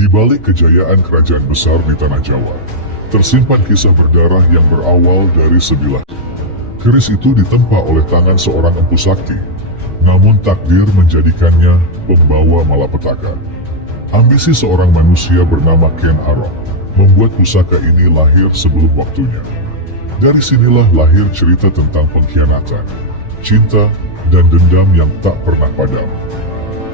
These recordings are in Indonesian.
Di balik kejayaan kerajaan besar di tanah Jawa, tersimpan kisah berdarah yang berawal dari sebilah. Keris itu ditempa oleh tangan seorang empu sakti, namun takdir menjadikannya pembawa malapetaka. Ambisi seorang manusia bernama Ken Arok membuat pusaka ini lahir sebelum waktunya. Dari sinilah lahir cerita tentang pengkhianatan, cinta, dan dendam yang tak pernah padam.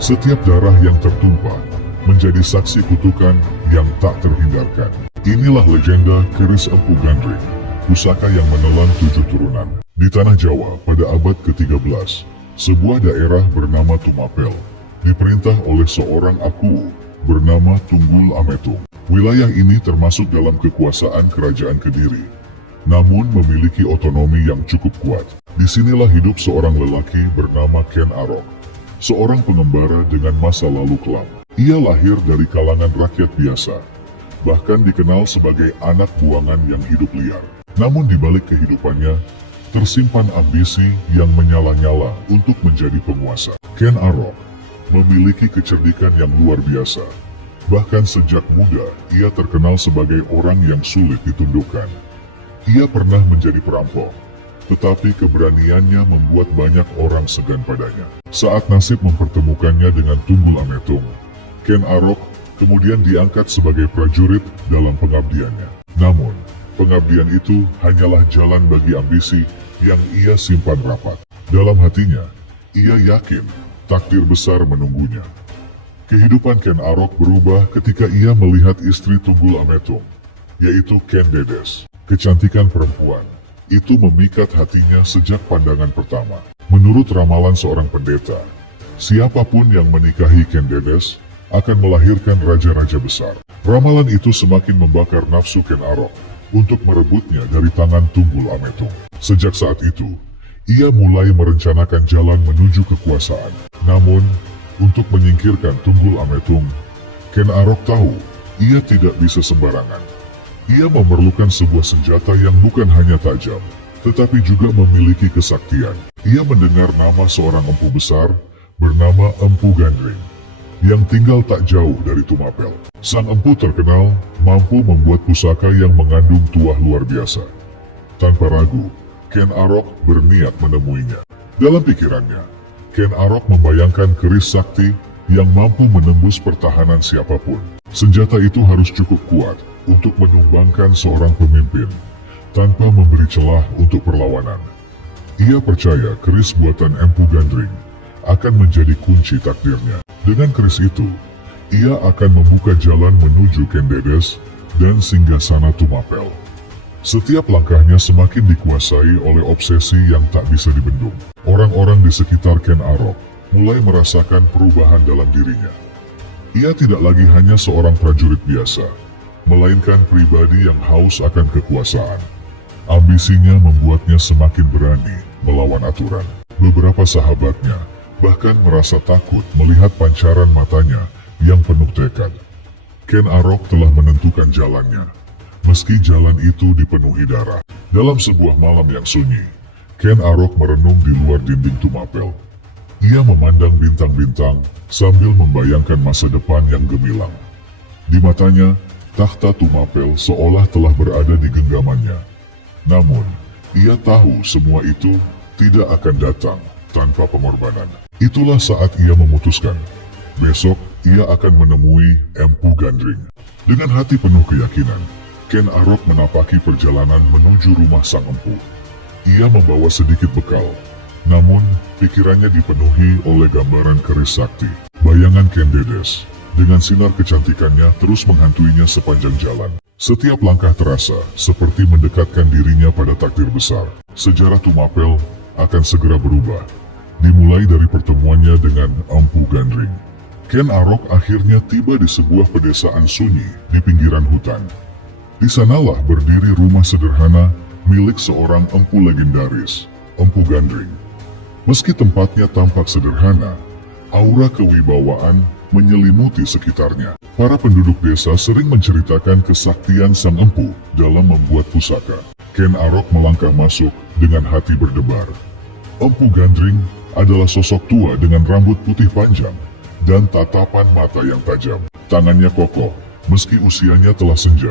Setiap darah yang tertumpah menjadi saksi kutukan yang tak terhindarkan. Inilah legenda keris Empu Gandring, pusaka yang menelan 7 turunan. Di tanah Jawa pada abad ke-13, sebuah daerah bernama Tumapel diperintah oleh seorang aku bernama Tunggul Ametung. Wilayah ini termasuk dalam kekuasaan kerajaan Kediri, namun memiliki otonomi yang cukup kuat. Disinilah hidup seorang lelaki bernama Ken Arok, seorang pengembara dengan masa lalu kelam. Ia lahir dari kalangan rakyat biasa, bahkan dikenal sebagai anak buangan yang hidup liar. Namun di balik kehidupannya, tersimpan ambisi yang menyala-nyala untuk menjadi penguasa. Ken Arok memiliki kecerdikan yang luar biasa. Bahkan sejak muda, ia terkenal sebagai orang yang sulit ditundukkan. Ia pernah menjadi perampok, tetapi keberaniannya membuat banyak orang segan padanya. Saat nasib mempertemukannya dengan Tunggul Ametung, Ken Arok kemudian diangkat sebagai prajurit dalam pengabdiannya. Namun, pengabdian itu hanyalah jalan bagi ambisi yang ia simpan rapat. Dalam hatinya, ia yakin takdir besar menunggunya. Kehidupan Ken Arok berubah ketika ia melihat istri Tunggul Ametung, yaitu Ken Dedes. Kecantikan perempuan itu memikat hatinya sejak pandangan pertama. Menurut ramalan seorang pendeta, siapapun yang menikahi Ken Dedes akan melahirkan raja-raja besar. Ramalan itu semakin membakar nafsu Ken Arok untuk merebutnya dari tangan Tunggul Ametung. Sejak saat itu, ia mulai merencanakan jalan menuju kekuasaan. Namun, untuk menyingkirkan Tunggul Ametung, Ken Arok tahu ia tidak bisa sembarangan. Ia memerlukan sebuah senjata yang bukan hanya tajam, tetapi juga memiliki kesaktian. Ia mendengar nama seorang empu besar bernama Empu Gandring yang tinggal tak jauh dari Tumapel. Sang empu terkenal mampu membuat pusaka yang mengandung tuah luar biasa. Tanpa ragu, Ken Arok berniat menemuinya. Dalam pikirannya, Ken Arok membayangkan keris sakti yang mampu menembus pertahanan siapapun. Senjata itu harus cukup kuat untuk menumbangkan seorang pemimpin tanpa memberi celah untuk perlawanan. Ia percaya keris buatan Empu Gandring akan menjadi kunci takdirnya. Dengan keris itu, ia akan membuka jalan menuju Ken Dedes dan singgasana Tumapel. Setiap langkahnya semakin dikuasai oleh obsesi yang tak bisa dibendung. Orang-orang di sekitar Ken Arok mulai merasakan perubahan dalam dirinya. Ia tidak lagi hanya seorang prajurit biasa, melainkan pribadi yang haus akan kekuasaan. Ambisinya membuatnya semakin berani melawan aturan. Beberapa sahabatnya bahkan merasa takut melihat pancaran matanya yang penuh tekad. Ken Arok telah menentukan jalannya, meski jalan itu dipenuhi darah. Dalam sebuah malam yang sunyi, Ken Arok merenung di luar dinding Tumapel. Ia memandang bintang-bintang sambil membayangkan masa depan yang gemilang. Di matanya, tahta Tumapel seolah telah berada di genggamannya. Namun, ia tahu semua itu tidak akan datang tanpa pengorbanan. Itulah saat ia memutuskan, besok ia akan menemui Empu Gandring. Dengan hati penuh keyakinan, Ken Arok menapaki perjalanan menuju rumah sang empu. Ia membawa sedikit bekal, namun pikirannya dipenuhi oleh gambaran keris sakti. Bayangan Ken Dedes dengan sinar kecantikannya terus menghantuinya sepanjang jalan. Setiap langkah terasa seperti mendekatkan dirinya pada takdir besar. Sejarah Tumapel akan segera berubah, dimulai dari pertemuannya dengan Empu Gandring. Ken Arok akhirnya tiba di sebuah pedesaan sunyi di pinggiran hutan. Di sanalah berdiri rumah sederhana milik seorang empu legendaris, Empu Gandring. Meski tempatnya tampak sederhana, aura kewibawaan menyelimuti sekitarnya. Para penduduk desa sering menceritakan kesaktian sang empu dalam membuat pusaka. Ken Arok melangkah masuk dengan hati berdebar. Empu Gandring adalah sosok tua dengan rambut putih panjang dan tatapan mata yang tajam. Tangannya kokoh, meski usianya telah senja,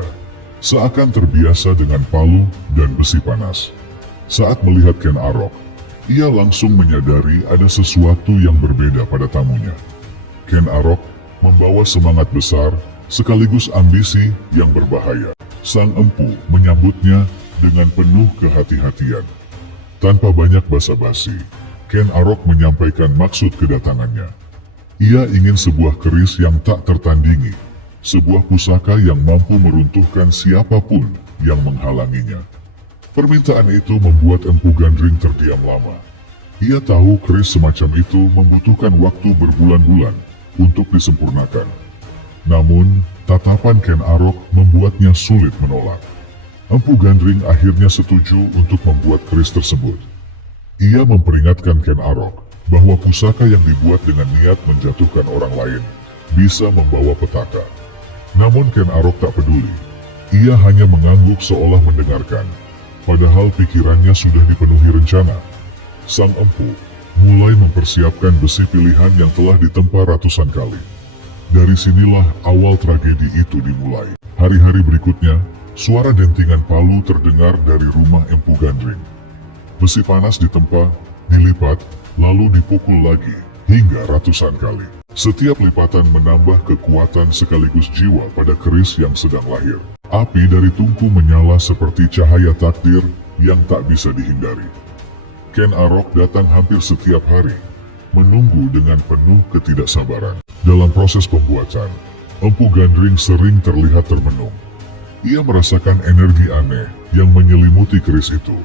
seakan terbiasa dengan palu dan besi panas. Saat melihat Ken Arok, ia langsung menyadari ada sesuatu yang berbeda pada tamunya. Ken Arok membawa semangat besar sekaligus ambisi yang berbahaya. Sang empu menyambutnya dengan penuh kehati-hatian. Tanpa banyak basa-basi, Ken Arok menyampaikan maksud kedatangannya. Ia ingin sebuah keris yang tak tertandingi, sebuah pusaka yang mampu meruntuhkan siapapun yang menghalanginya. Permintaan itu membuat Empu Gandring terdiam lama. Ia tahu keris semacam itu membutuhkan waktu berbulan-bulan untuk disempurnakan. Namun, tatapan Ken Arok membuatnya sulit menolak. Empu Gandring akhirnya setuju untuk membuat keris tersebut. Ia memperingatkan Ken Arok bahwa pusaka yang dibuat dengan niat menjatuhkan orang lain bisa membawa petaka. Namun Ken Arok tak peduli. Ia hanya mengangguk seolah mendengarkan, padahal pikirannya sudah dipenuhi rencana. Sang empu mulai mempersiapkan besi pilihan yang telah ditempa ratusan kali. Dari sinilah awal tragedi itu dimulai. Hari-hari berikutnya, suara dentingan palu terdengar dari rumah Empu Gandring. Besi panas ditempa, dilipat, lalu dipukul lagi, hingga ratusan kali. Setiap lipatan menambah kekuatan sekaligus jiwa pada keris yang sedang lahir. Api dari tungku menyala seperti cahaya takdir yang tak bisa dihindari. Ken Arok datang hampir setiap hari, menunggu dengan penuh ketidaksabaran. Dalam proses pembuatan, Empu Gandring sering terlihat termenung. Ia merasakan energi aneh yang menyelimuti keris itu.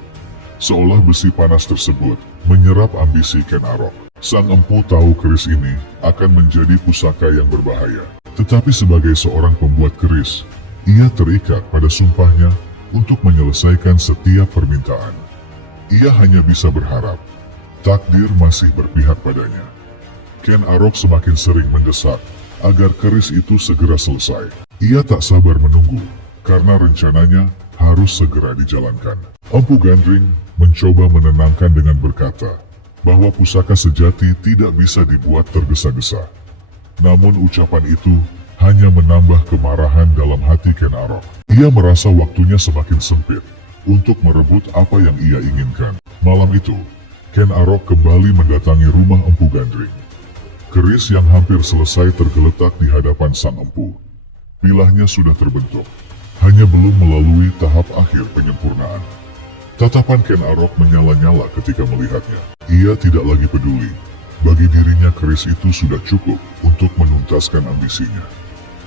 Seolah besi panas tersebut menyerap ambisi Ken Arok. Sang empu tahu keris ini akan menjadi pusaka yang berbahaya. Tetapi sebagai seorang pembuat keris, ia terikat pada sumpahnya untuk menyelesaikan setiap permintaan. Ia hanya bisa berharap takdir masih berpihak padanya. Ken Arok semakin sering mendesak agar keris itu segera selesai. Ia tak sabar menunggu, karena rencananya harus segera dijalankan. Empu Gandring mencoba menenangkan dengan berkata bahwa pusaka sejati tidak bisa dibuat tergesa-gesa. Namun ucapan itu hanya menambah kemarahan dalam hati Ken Arok. Ia merasa waktunya semakin sempit untuk merebut apa yang ia inginkan. Malam itu, Ken Arok kembali mendatangi rumah Empu Gandring. Keris yang hampir selesai tergeletak di hadapan sang empu. Pilahnya sudah terbentuk, hanya belum melalui tahap akhir penyempurnaan. Tatapan Ken Arok menyala-nyala ketika melihatnya. Ia tidak lagi peduli. Bagi dirinya keris itu sudah cukup untuk menuntaskan ambisinya.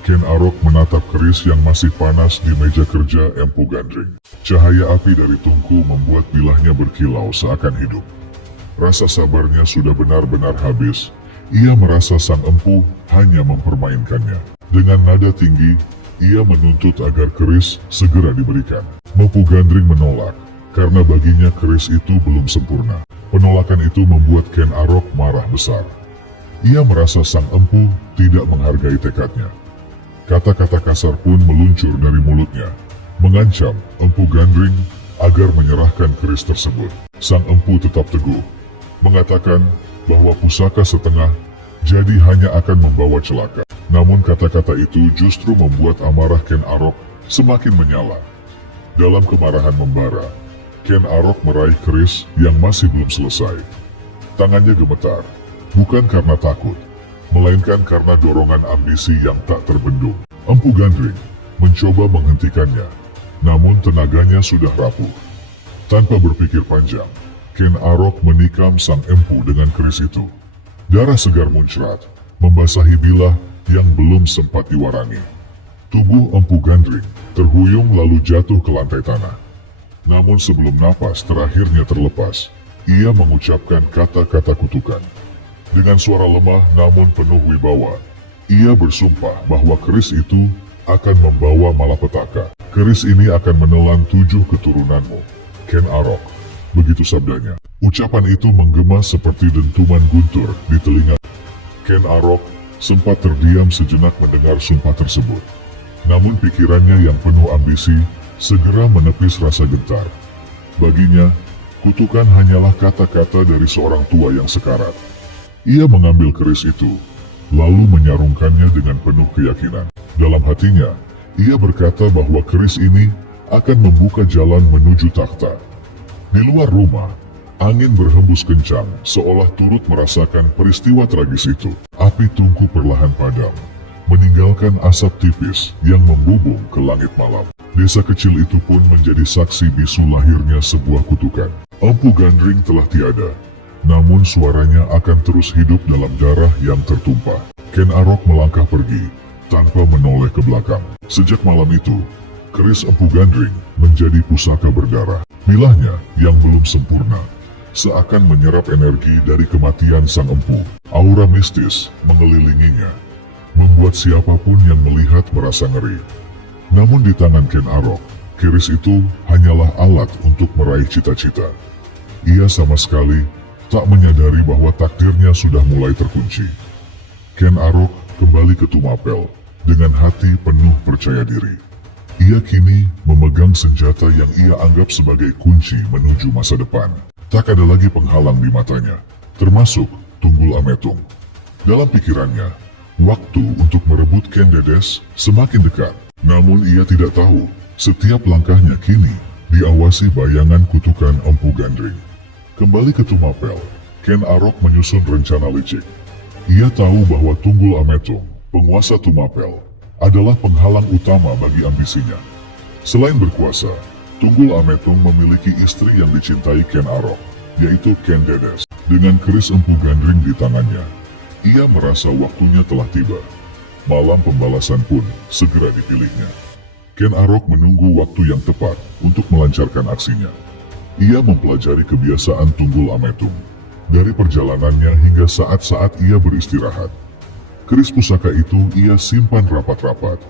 Ken Arok menatap keris yang masih panas di meja kerja Empu Gandring. Cahaya api dari tungku membuat bilahnya berkilau seakan hidup. Rasa sabarnya sudah benar-benar habis. Ia merasa sang empu hanya mempermainkannya. Dengan nada tinggi, ia menuntut agar keris segera diberikan. Empu Gandring menolak, karena baginya keris itu belum sempurna. Penolakan itu membuat Ken Arok marah besar. Ia merasa sang empu tidak menghargai tekadnya. Kata-kata kasar pun meluncur dari mulutnya, mengancam Empu Gandring agar menyerahkan keris tersebut. Sang empu tetap teguh, mengatakan bahwa pusaka setengah jadi hanya akan membawa celaka. Namun kata-kata itu justru membuat amarah Ken Arok semakin menyala. Dalam kemarahan membara, Ken Arok meraih keris yang masih belum selesai. Tangannya gemetar, bukan karena takut, melainkan karena dorongan ambisi yang tak terbendung. Empu Gandring mencoba menghentikannya, namun tenaganya sudah rapuh. Tanpa berpikir panjang, Ken Arok menikam sang empu dengan keris itu. Darah segar muncrat, membasahi bilah yang belum sempat diwarani. Tubuh Empu Gandring terhuyung lalu jatuh ke lantai tanah. Namun sebelum napas terakhirnya terlepas, ia mengucapkan kata-kata kutukan. Dengan suara lemah namun penuh wibawa, ia bersumpah bahwa keris itu akan membawa malapetaka. Keris ini akan menelan 7 keturunanmu, Ken Arok. Begitu sabdanya. Ucapan itu menggema seperti dentuman guntur di telinga. Ken Arok sempat terdiam sejenak mendengar sumpah tersebut. Namun pikirannya yang penuh ambisi segera menepis rasa gentar. Baginya, kutukan hanyalah kata-kata dari seorang tua yang sekarat. Ia mengambil keris itu, lalu menyarungkannya dengan penuh keyakinan. Dalam hatinya, ia berkata bahwa keris ini akan membuka jalan menuju takhta. Di luar rumah, angin berhembus kencang, seolah turut merasakan peristiwa tragis itu. Api tungku perlahan padam, meninggalkan asap tipis yang membubung ke langit malam. Desa kecil itu pun menjadi saksi bisu lahirnya sebuah kutukan. Empu Gandring telah tiada, namun suaranya akan terus hidup dalam darah yang tertumpah. Ken Arok melangkah pergi, tanpa menoleh ke belakang. Sejak malam itu, keris Empu Gandring menjadi pusaka berdarah. Bilahnya yang belum sempurna, seakan menyerap energi dari kematian sang empu. Aura mistis mengelilinginya, membuat siapapun yang melihat merasa ngeri. Namun di tangan Ken Arok, keris itu hanyalah alat untuk meraih cita-cita. Ia sama sekali tak menyadari bahwa takdirnya sudah mulai terkunci. Ken Arok kembali ke Tumapel dengan hati penuh percaya diri. Ia kini memegang senjata yang ia anggap sebagai kunci menuju masa depan. Tak ada lagi penghalang di matanya, termasuk Tunggul Ametung. Dalam pikirannya, waktu untuk merebut Ken Dedes semakin dekat. Namun ia tidak tahu, setiap langkahnya kini diawasi bayangan kutukan Empu Gandring. Kembali ke Tumapel, Ken Arok menyusun rencana licik. Ia tahu bahwa Tunggul Ametung, penguasa Tumapel, adalah penghalang utama bagi ambisinya. Selain berkuasa, Tunggul Ametung memiliki istri yang dicintai Ken Arok, yaitu Ken Dedes. Dengan keris Empu Gandring di tangannya, ia merasa waktunya telah tiba. Malam pembalasan pun segera dipilihnya. Ken Arok menunggu waktu yang tepat untuk melancarkan aksinya. Ia mempelajari kebiasaan Tunggul Ametung dari perjalanannya hingga saat-saat ia beristirahat. Keris pusaka itu ia simpan rapat-rapat.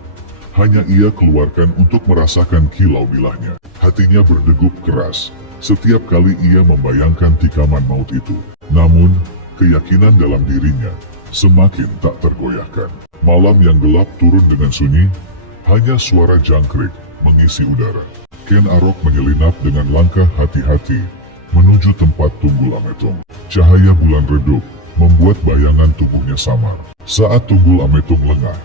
Hanya ia keluarkan untuk merasakan kilau bilahnya. Hatinya berdegup keras setiap kali ia membayangkan tikaman maut itu. Namun, keyakinan dalam dirinya semakin tak tergoyahkan. Malam yang gelap turun dengan sunyi, hanya suara jangkrik mengisi udara. Ken Arok menyelinap dengan langkah hati-hati menuju tempat Tunggul Ametung. Cahaya bulan redup membuat bayangan tubuhnya samar. Saat Tunggul Ametung lengah,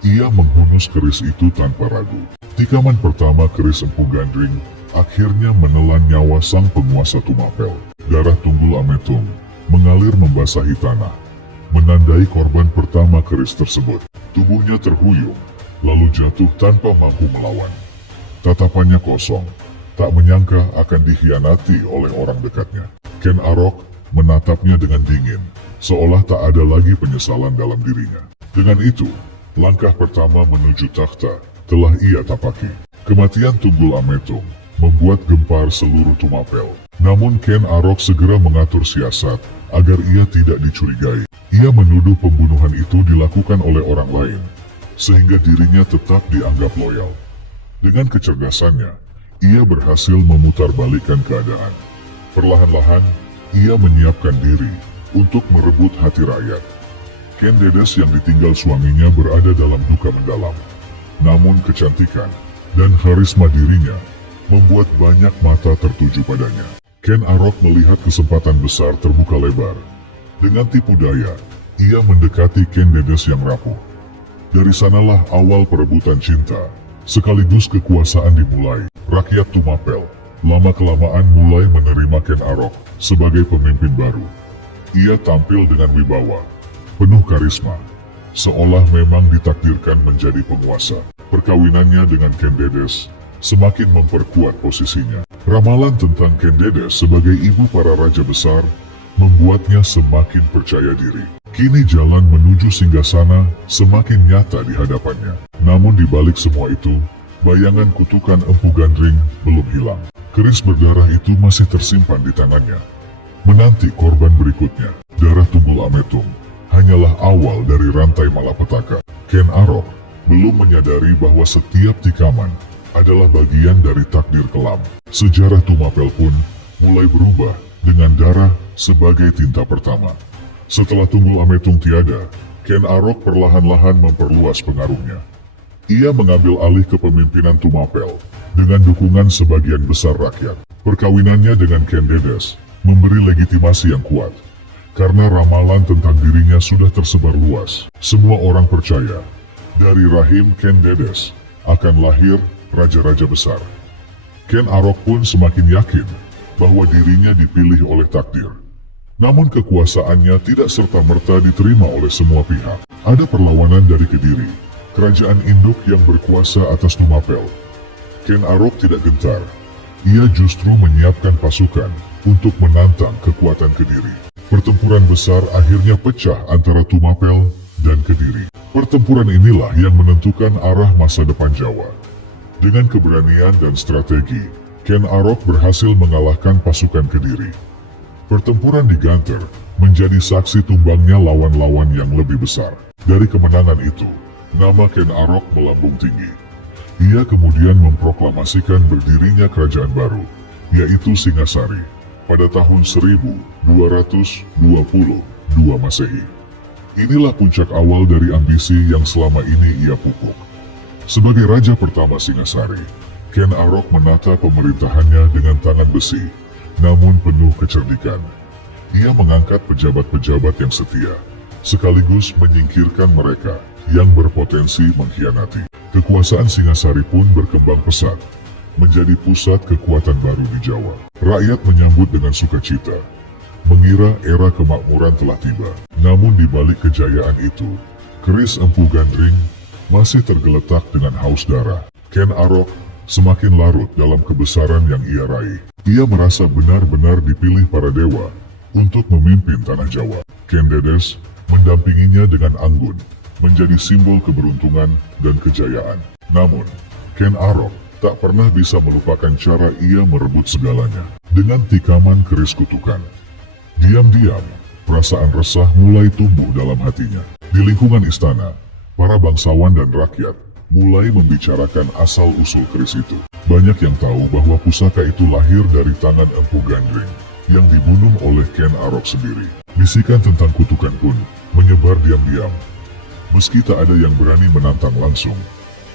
ia menghunus keris itu tanpa ragu. Tikaman pertama keris Empu Gandring akhirnya menelan nyawa sang penguasa Tumapel. Darah Tunggul Ametung mengalir membasahi tanah, menandai korban pertama keris tersebut. Tubuhnya terhuyung, lalu jatuh tanpa mampu melawan. Tatapannya kosong, tak menyangka akan dikhianati oleh orang dekatnya. Ken Arok menatapnya dengan dingin, seolah tak ada lagi penyesalan dalam dirinya. Dengan itu, langkah pertama menuju takhta telah ia tapaki. Kematian Tunggul Ametung membuat gempar seluruh Tumapel. Namun Ken Arok segera mengatur siasat agar ia tidak dicurigai. Ia menuduh pembunuhan itu dilakukan oleh orang lain, sehingga dirinya tetap dianggap loyal. Dengan kecerdasannya, ia berhasil memutarbalikkan keadaan. Perlahan-lahan, ia menyiapkan diri untuk merebut hati rakyat. Ken Dedes yang ditinggal suaminya berada dalam duka mendalam. Namun kecantikan dan karisma dirinya membuat banyak mata tertuju padanya. Ken Arok melihat kesempatan besar terbuka lebar. Dengan tipu daya, ia mendekati Ken Dedes yang rapuh. Dari sanalah awal perebutan cinta, sekaligus kekuasaan dimulai. Rakyat Tumapel lama-kelamaan mulai menerima Ken Arok sebagai pemimpin baru. Ia tampil dengan wibawa, penuh karisma, seolah memang ditakdirkan menjadi penguasa. Perkawinannya dengan Ken Dedes semakin memperkuat posisinya. Ramalan tentang Ken Dedes sebagai ibu para raja besar membuatnya semakin percaya diri. Kini jalan menuju singgasana semakin nyata di hadapannya. Namun di balik semua itu, bayangan kutukan Empu Gandring belum hilang. Keris berdarah itu masih tersimpan di tangannya, menanti korban berikutnya. Darah Tunggul Ametung hanyalah awal dari rantai malapetaka. Ken Arok belum menyadari bahwa setiap tikaman adalah bagian dari takdir kelam. Sejarah Tumapel pun mulai berubah dengan darah sebagai tinta pertama. Setelah Tunggul Ametung tiada, Ken Arok perlahan-lahan memperluas pengaruhnya. Ia mengambil alih kepemimpinan Tumapel dengan dukungan sebagian besar rakyat. Perkawinannya dengan Ken Dedes memberi legitimasi yang kuat. karena ramalan tentang dirinya sudah tersebar luas. Semua orang percaya, dari rahim Ken Dedes akan lahir raja-raja besar. Ken Arok pun semakin yakin bahwa dirinya dipilih oleh takdir. Namun kekuasaannya tidak serta-merta diterima oleh semua pihak. Ada perlawanan dari Kediri, kerajaan induk yang berkuasa atas Tumapel. Ken Arok tidak gentar. Ia justru menyiapkan pasukan untuk menantang kekuatan Kediri. Pertempuran besar akhirnya pecah antara Tumapel dan Kediri. Pertempuran inilah yang menentukan arah masa depan Jawa. Dengan keberanian dan strategi, Ken Arok berhasil mengalahkan pasukan Kediri. Pertempuran di Ganter menjadi saksi tumbangnya lawan-lawan yang lebih besar. Dari kemenangan itu, nama Ken Arok melambung tinggi. Ia kemudian memproklamasikan berdirinya kerajaan baru, yaitu Singasari, pada tahun 1222 Masehi. Inilah puncak awal dari ambisi yang selama ini ia pupuk. Sebagai raja pertama Singasari, Ken Arok menata pemerintahannya dengan tangan besi, namun penuh kecerdikan. Ia mengangkat pejabat-pejabat yang setia, sekaligus menyingkirkan mereka yang berpotensi mengkhianati. Kekuasaan Singasari pun berkembang pesat, menjadi pusat kekuatan baru di Jawa. Rakyat menyambut dengan sukacita, mengira era kemakmuran telah tiba. Namun di balik kejayaan itu, keris Empu Gandring masih tergeletak dengan haus darah. Ken Arok semakin larut dalam kebesaran yang ia raih. Ia merasa benar-benar dipilih para dewa untuk memimpin tanah Jawa. Ken Dedes mendampinginya dengan anggun, menjadi simbol keberuntungan dan kejayaan. Namun, Ken Arok tak pernah bisa melupakan cara ia merebut segalanya. Dengan tikaman keris kutukan, diam-diam, perasaan resah mulai tumbuh dalam hatinya. Di lingkungan istana, para bangsawan dan rakyat mulai membicarakan asal-usul keris itu. Banyak yang tahu bahwa pusaka itu lahir dari tangan Empu Gandring yang dibunuh oleh Ken Arok sendiri. Bisikan tentang kutukan pun menyebar diam-diam. Meski tak ada yang berani menantang langsung,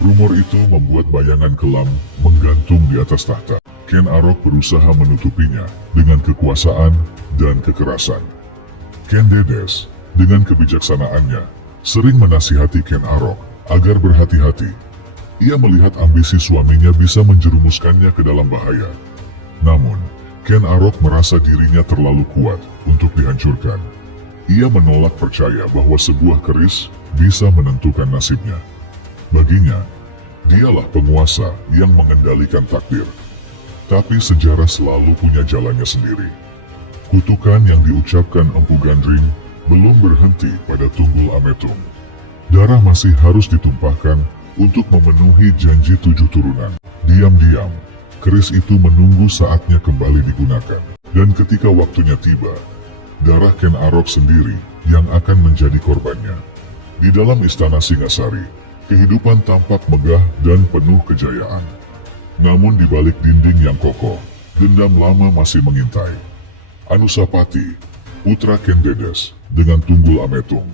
rumor itu membuat bayangan kelam menggantung di atas tahta. Ken Arok berusaha menutupinya dengan kekuasaan dan kekerasan. Ken Dedes, dengan kebijaksanaannya, sering menasihati Ken Arok agar berhati-hati. Ia melihat ambisi suaminya bisa menjerumuskannya ke dalam bahaya. Namun, Ken Arok merasa dirinya terlalu kuat untuk dihancurkan. Ia menolak percaya bahwa sebuah keris bisa menentukan nasibnya. Baginya, dialah penguasa yang mengendalikan takdir. Tapi sejarah selalu punya jalannya sendiri. Kutukan yang diucapkan Empu Gandring belum berhenti pada Tunggul Ametung. Darah masih harus ditumpahkan untuk memenuhi janji 7 turunan. Diam-diam, keris itu menunggu saatnya kembali digunakan. Dan ketika waktunya tiba, darah Ken Arok sendiri yang akan menjadi korbannya. Di dalam istana Singasari, kehidupan tampak megah dan penuh kejayaan. Namun di balik dinding yang kokoh, dendam lama masih mengintai. Anusapati, putra Ken Dedes, dengan Tunggul Ametung,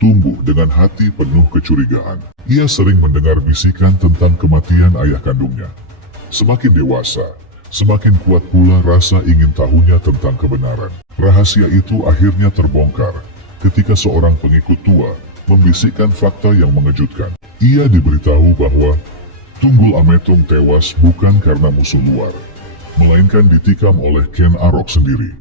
tumbuh dengan hati penuh kecurigaan. Ia sering mendengar bisikan tentang kematian ayah kandungnya. Semakin dewasa, semakin kuat pula rasa ingin tahunya tentang kebenaran. Rahasia itu akhirnya terbongkar ketika seorang pengikut tua membisikkan fakta yang mengejutkan. Ia diberitahu bahwa Tunggul Ametung tewas bukan karena musuh luar, melainkan ditikam oleh Ken Arok sendiri.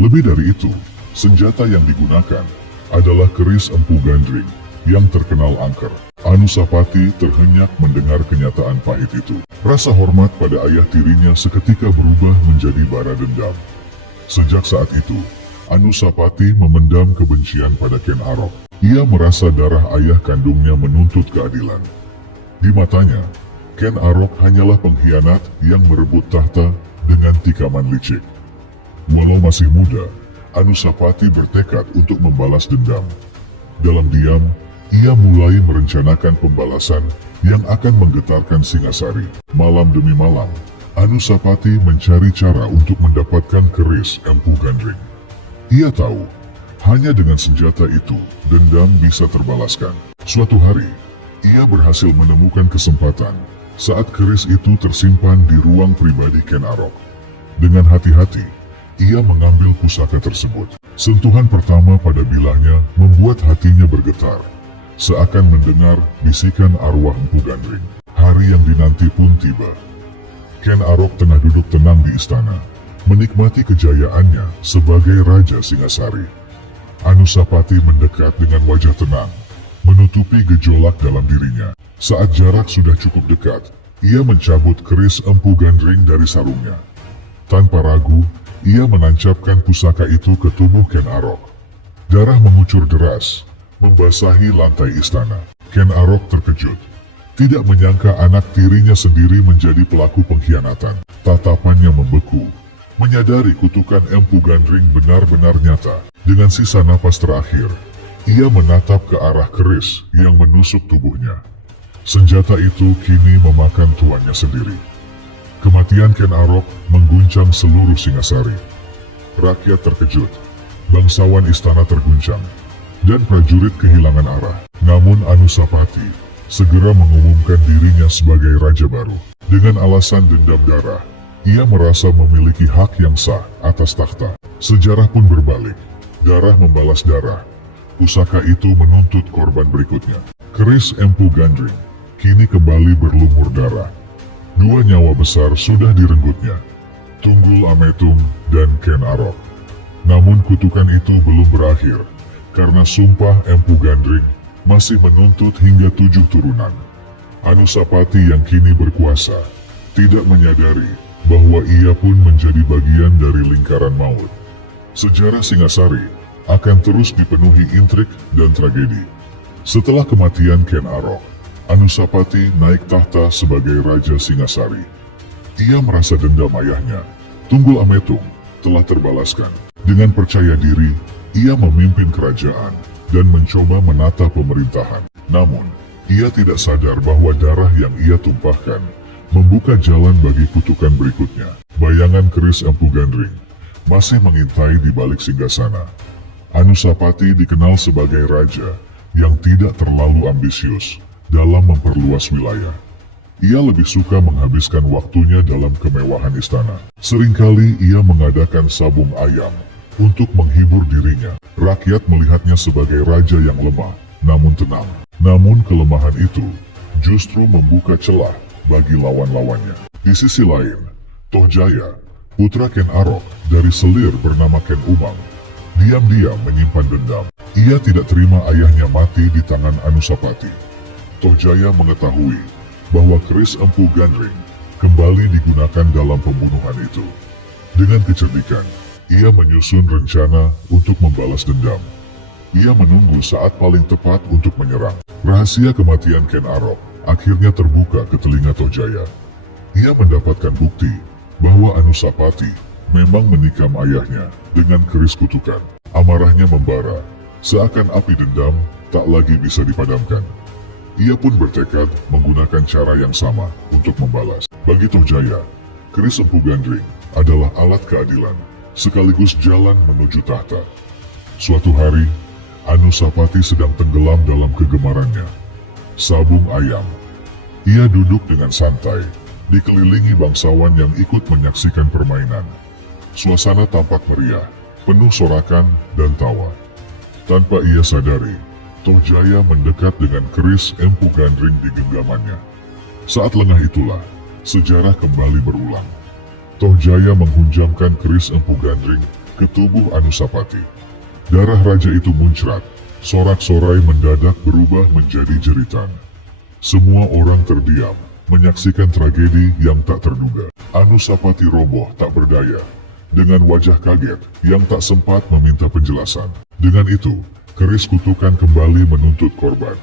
Lebih dari itu, senjata yang digunakan adalah keris Empu Gandring yang terkenal angker. Anusapati terhenyak mendengar kenyataan pahit itu. Rasa hormat pada ayah tirinya seketika berubah menjadi bara dendam. Sejak saat itu, Anusapati memendam kebencian pada Ken Arok. Ia merasa darah ayah kandungnya menuntut keadilan. Di matanya, Ken Arok hanyalah pengkhianat yang merebut tahta dengan tikaman licik. Walau masih muda, Anusapati bertekad untuk membalas dendam. Dalam diam, ia mulai merencanakan pembalasan yang akan menggetarkan Singasari. Malam demi malam, Anusapati mencari cara untuk mendapatkan keris Empu Gandring. Ia tahu, hanya dengan senjata itu, dendam bisa terbalaskan. Suatu hari, ia berhasil menemukan kesempatan saat keris itu tersimpan di ruang pribadi Ken Arok. Dengan hati-hati, ia mengambil pusaka tersebut. Sentuhan pertama pada bilahnya membuat hatinya bergetar, seakan mendengar bisikan arwah Empu Gandring. Hari yang dinanti pun tiba. Ken Arok tengah duduk tenang di istana, menikmati kejayaannya sebagai Raja Singasari. Anusapati mendekat dengan wajah tenang, menutupi gejolak dalam dirinya. Saat jarak sudah cukup dekat, ia mencabut keris Empu Gandring dari sarungnya. Tanpa ragu, ia menancapkan pusaka itu ke tubuh Ken Arok. Darah mengucur deras, membasahi lantai istana. Ken Arok terkejut, tidak menyangka anak tirinya sendiri menjadi pelaku pengkhianatan. Tatapannya membeku, menyadari kutukan Empu Gandring benar-benar nyata. Dengan sisa napas terakhir, ia menatap ke arah keris yang menusuk tubuhnya. Senjata itu kini memakan tuannya sendiri. Kematian Ken Arok mengguncang seluruh Singasari. Rakyat terkejut, bangsawan istana terguncang, dan prajurit kehilangan arah. Namun Anusapati segera mengumumkan dirinya sebagai raja baru. Dengan alasan dendam darah, ia merasa memiliki hak yang sah atas takhta. Sejarah pun berbalik. Darah membalas darah. Pusaka itu menuntut korban berikutnya. Keris Empu Gandring kini kembali berlumur darah. Dua nyawa besar sudah direnggutnya, Tunggul Ametung dan Ken Arok. Namun kutukan itu belum berakhir, karena sumpah Empu Gandring masih menuntut hingga 7 turunan. Anusapati yang kini berkuasa tidak menyadari bahwa ia pun menjadi bagian dari lingkaran maut. Sejarah Singasari akan terus dipenuhi intrik dan tragedi. Setelah kematian Ken Arok, Anusapati naik tahta sebagai Raja Singasari. Ia merasa dendam ayahnya, Tunggul Ametung, telah terbalaskan. Dengan percaya diri, ia memimpin kerajaan dan mencoba menata pemerintahan. Namun, ia tidak sadar bahwa darah yang ia tumpahkan membuka jalan bagi kutukan berikutnya. Bayangan keris Empu Gandring masih mengintai di balik singgasana. Anusapati dikenal sebagai raja yang tidak terlalu ambisius dalam memperluas wilayah. Ia lebih suka menghabiskan waktunya dalam kemewahan istana. Seringkali ia mengadakan sabung ayam untuk menghibur dirinya. Rakyat melihatnya sebagai raja yang lemah, namun tenang. Namun kelemahan itu justru membuka celah bagi lawan-lawannya. Di sisi lain, Tohjaya, putra Ken Arok dari selir bernama Ken Umang, diam-diam menyimpan dendam. Ia tidak terima ayahnya mati di tangan Anusapati. Tohjaya mengetahui bahwa keris Empu Gandring kembali digunakan dalam pembunuhan itu. Dengan kecerdikan, ia menyusun rencana untuk membalas dendam. Ia menunggu saat paling tepat untuk menyerang. Rahasia kematian Ken Arok akhirnya terbuka ke telinga Tohjaya. Ia mendapatkan bukti bahwa Anusapati memang menikam ayahnya dengan keris kutukan. Amarahnya membara, seakan api dendam tak lagi bisa dipadamkan. Ia pun bertekad menggunakan cara yang sama untuk membalas. Bagi Tohjaya, keris Empu Gandring adalah alat keadilan, sekaligus jalan menuju tahta. Suatu hari, Anusapati sedang tenggelam dalam kegemarannya, sabung ayam. Ia duduk dengan santai, dikelilingi bangsawan yang ikut menyaksikan permainan. Suasana tampak meriah, penuh sorakan dan tawa. Tanpa ia sadari, Tohjaya mendekat dengan keris Empu Gandring di genggamannya. Saat lengah itulah, sejarah kembali berulang. Tohjaya menghunjamkan keris Empu Gandring ke tubuh Anusapati. Darah raja itu muncrat, sorak-sorai mendadak berubah menjadi jeritan. Semua orang terdiam, menyaksikan tragedi yang tak terduga. Anusapati roboh tak berdaya, dengan wajah kaget yang tak sempat meminta penjelasan. Dengan itu, keris kutukan kembali menuntut korban.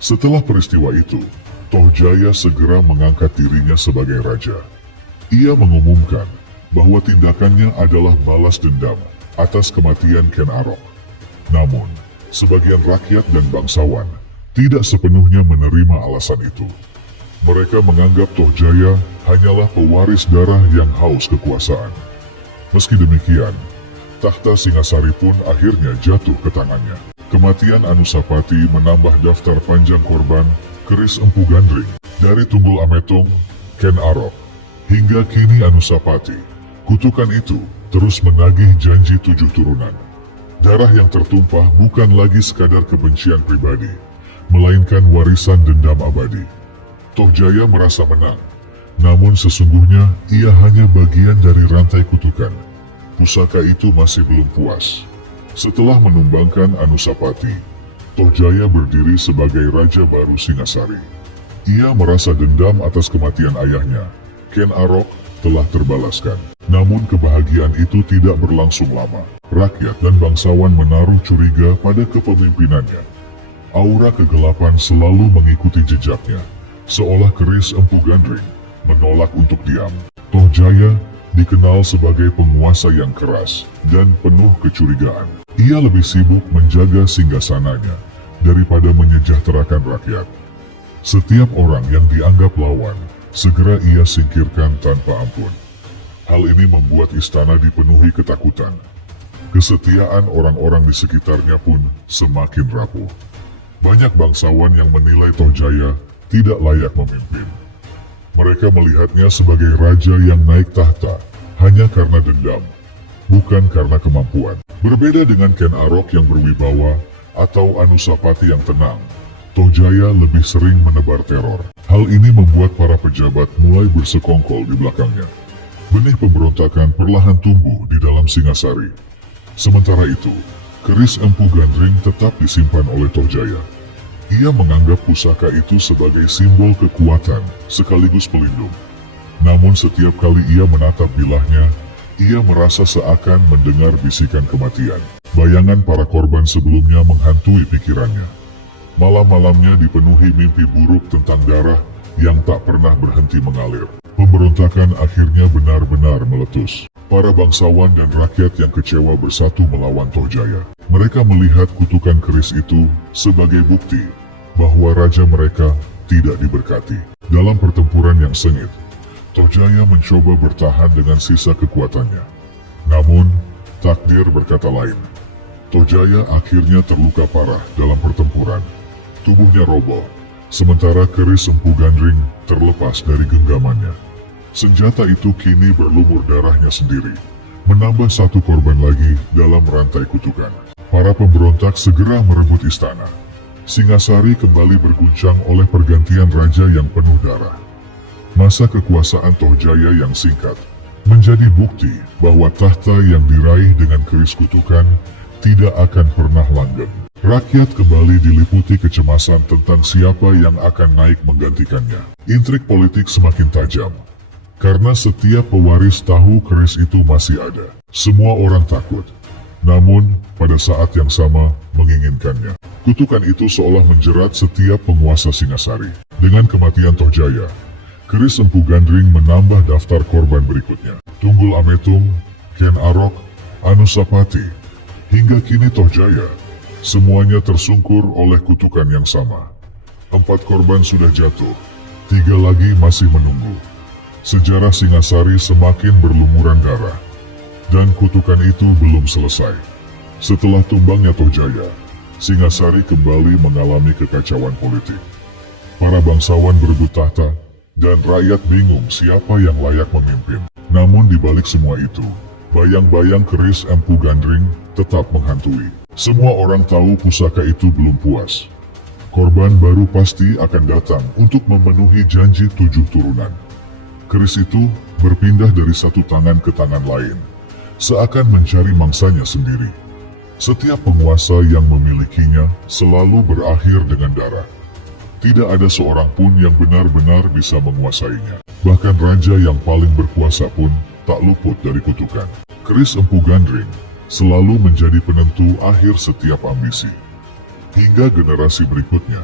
Setelah peristiwa itu, Tohjaya segera mengangkat dirinya sebagai raja. Ia mengumumkan bahwa tindakannya adalah balas dendam atas kematian Ken Arok. Namun, sebagian rakyat dan bangsawan tidak sepenuhnya menerima alasan itu. Mereka menganggap Tohjaya hanyalah pewaris darah yang haus kekuasaan. Meski demikian, tahta Singasari pun akhirnya jatuh ke tangannya. Kematian Anusapati menambah daftar panjang korban keris Empu Gandring. Dari Tunggul Ametung, Ken Arok, hingga kini Anusapati. Kutukan itu terus menagih janji 7 turunan. Darah yang tertumpah bukan lagi sekadar kebencian pribadi, melainkan warisan dendam abadi. Tohjaya merasa menang, namun sesungguhnya ia hanya bagian dari rantai kutukan. Pusaka itu masih belum puas. Setelah menumbangkan Anusapati, Tohjaya berdiri sebagai raja baru Singasari. Ia merasa dendam atas kematian ayahnya, Ken Arok, telah terbalaskan. Namun kebahagiaan itu tidak berlangsung lama. Rakyat dan bangsawan menaruh curiga pada kepemimpinannya. Aura kegelapan selalu mengikuti jejaknya, seolah keris Empu Gandring menolak untuk diam. Tohjaya dikenal sebagai penguasa yang keras dan penuh kecurigaan. Ia lebih sibuk menjaga singgasananya daripada menyejahterakan rakyat. Setiap orang yang dianggap lawan, segera ia singkirkan tanpa ampun. Hal ini membuat istana dipenuhi ketakutan. Kesetiaan orang-orang di sekitarnya pun semakin rapuh. Banyak bangsawan yang menilai Tohjaya tidak layak memimpin. Mereka melihatnya sebagai raja yang naik tahta hanya karena dendam, bukan karena kemampuan. Berbeda dengan Ken Arok yang berwibawa atau Anusapati yang tenang, Tohjaya lebih sering menebar teror. Hal ini membuat para pejabat mulai bersekongkol di belakangnya. Benih pemberontakan perlahan tumbuh di dalam Singasari. Sementara itu, keris Empu Gandring tetap disimpan oleh Tohjaya. Ia menganggap pusaka itu sebagai simbol kekuatan sekaligus pelindung. Namun setiap kali ia menatap bilahnya, ia merasa seakan mendengar bisikan kematian. Bayangan para korban sebelumnya menghantui pikirannya. Malam-malamnya dipenuhi mimpi buruk tentang darah yang tak pernah berhenti mengalir. Pemberontakan akhirnya benar-benar meletus. Para bangsawan dan rakyat yang kecewa bersatu melawan Tohjaya. Mereka melihat kutukan keris itu sebagai bukti bahwa raja mereka tidak diberkati. Dalam pertempuran yang sengit, Tohjaya mencoba bertahan dengan sisa kekuatannya. Namun, takdir berkata lain. Tohjaya akhirnya terluka parah dalam pertempuran. Tubuhnya roboh, sementara keris Empu Gandring terlepas dari genggamannya. Senjata itu kini berlumur darahnya sendiri, menambah satu korban lagi dalam rantai kutukan. Para pemberontak segera merebut istana. Singasari kembali berguncang oleh pergantian raja yang penuh darah. Masa kekuasaan Tohjaya yang singkat menjadi bukti bahwa tahta yang diraih dengan keris kutukan tidak akan pernah langgeng. Rakyat kembali diliputi kecemasan tentang siapa yang akan naik menggantikannya. Intrik politik semakin tajam, karena setiap pewaris tahu keris itu masih ada. Semua orang takut, namun pada saat yang sama menginginkannya. Kutukan itu seolah menjerat setiap penguasa Singasari. Dengan kematian Tohjaya, keris Empu Gandring menambah daftar korban berikutnya. Tunggul Ametung, Ken Arok, Anusapati, hingga kini Tohjaya, semuanya tersungkur oleh kutukan yang sama. 4 korban sudah jatuh, 3 lagi masih menunggu. Sejarah Singasari semakin berlumuran darah, dan kutukan itu belum selesai. Setelah tumbangnya Tohjaya, Singasari kembali mengalami kekacauan politik. Para bangsawan berebut tahta, dan rakyat bingung siapa yang layak memimpin. Namun di balik semua itu, bayang-bayang keris Empu Gandring tetap menghantui. Semua orang tahu pusaka itu belum puas. Korban baru pasti akan datang untuk memenuhi janji 7 turunan. Keris itu berpindah dari satu tangan ke tangan lain, seakan mencari mangsanya sendiri. Setiap penguasa yang memilikinya selalu berakhir dengan darah. Tidak ada seorang pun yang benar-benar bisa menguasainya. Bahkan raja yang paling berkuasa pun tak luput dari kutukan. Keris Empu Gandring selalu menjadi penentu akhir setiap ambisi. Hingga generasi berikutnya,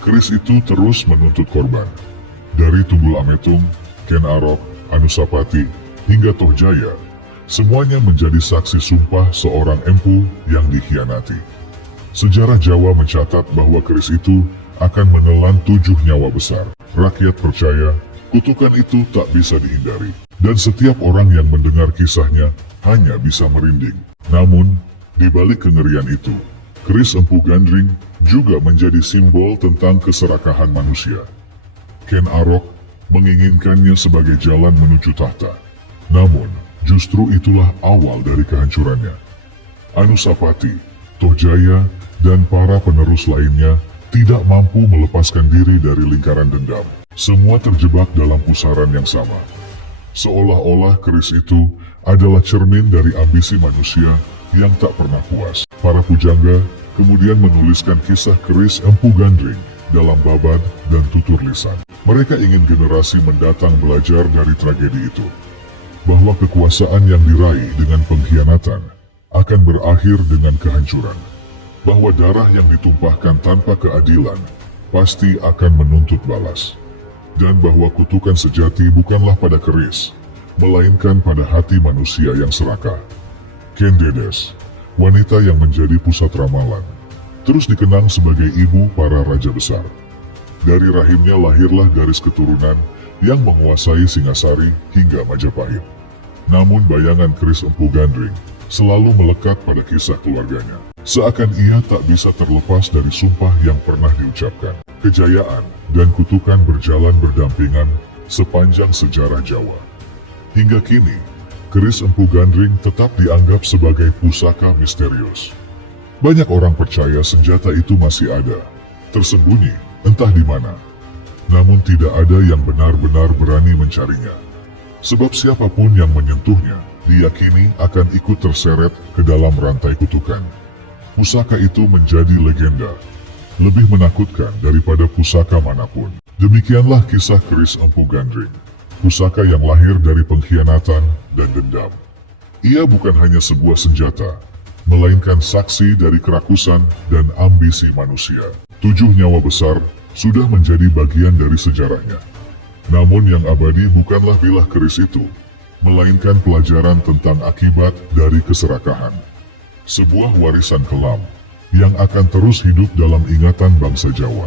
keris itu terus menuntut korban. Dari Tunggul Ametung, Ken Arok, Anusapati, hingga Tohjaya, semuanya menjadi saksi sumpah seorang empu yang dikhianati. Sejarah Jawa mencatat bahwa keris itu akan menelan 7 nyawa besar. Rakyat percaya kutukan itu tak bisa dihindari, dan setiap orang yang mendengar kisahnya hanya bisa merinding. Namun, di balik kengerian itu, keris Empu Gandring juga menjadi simbol tentang keserakahan manusia. Ken Arok menginginkannya sebagai jalan menuju tahta. Namun, justru itulah awal dari kehancurannya. Anusapati, Tohjaya, dan para penerus lainnya tidak mampu melepaskan diri dari lingkaran dendam. Semua terjebak dalam pusaran yang sama. Seolah-olah keris itu adalah cermin dari ambisi manusia yang tak pernah puas. Para pujangga kemudian menuliskan kisah keris Empu Gandring dalam babad dan tutur lisan. Mereka ingin generasi mendatang belajar dari tragedi itu, bahwa kekuasaan yang diraih dengan pengkhianatan akan berakhir dengan kehancuran, bahwa darah yang ditumpahkan tanpa keadilan pasti akan menuntut balas, dan bahwa kutukan sejati bukanlah pada keris, melainkan pada hati manusia yang serakah. Kendedes, wanita yang menjadi pusat ramalan, terus dikenang sebagai ibu para raja besar. Dari rahimnya lahirlah garis keturunan yang menguasai Singasari hingga Majapahit. Namun bayangan keris Empu Gandring selalu melekat pada kisah keluarganya. Seakan ia tak bisa terlepas dari sumpah yang pernah diucapkan. Kejayaan dan kutukan berjalan berdampingan sepanjang sejarah Jawa. Hingga kini, keris Empu Gandring tetap dianggap sebagai pusaka misterius. Banyak orang percaya senjata itu masih ada, tersembunyi, entah di mana. Namun tidak ada yang benar-benar berani mencarinya. Sebab siapapun yang menyentuhnya, diyakini akan ikut terseret ke dalam rantai kutukan. Pusaka itu menjadi legenda, lebih menakutkan daripada pusaka manapun. Demikianlah kisah keris Empu Gandring, pusaka yang lahir dari pengkhianatan dan dendam. Ia bukan hanya sebuah senjata, melainkan saksi dari kerakusan dan ambisi manusia. 7 nyawa besar sudah menjadi bagian dari sejarahnya. Namun yang abadi bukanlah bilah keris itu, melainkan pelajaran tentang akibat dari keserakahan. Sebuah warisan kelam yang akan terus hidup dalam ingatan bangsa Jawa.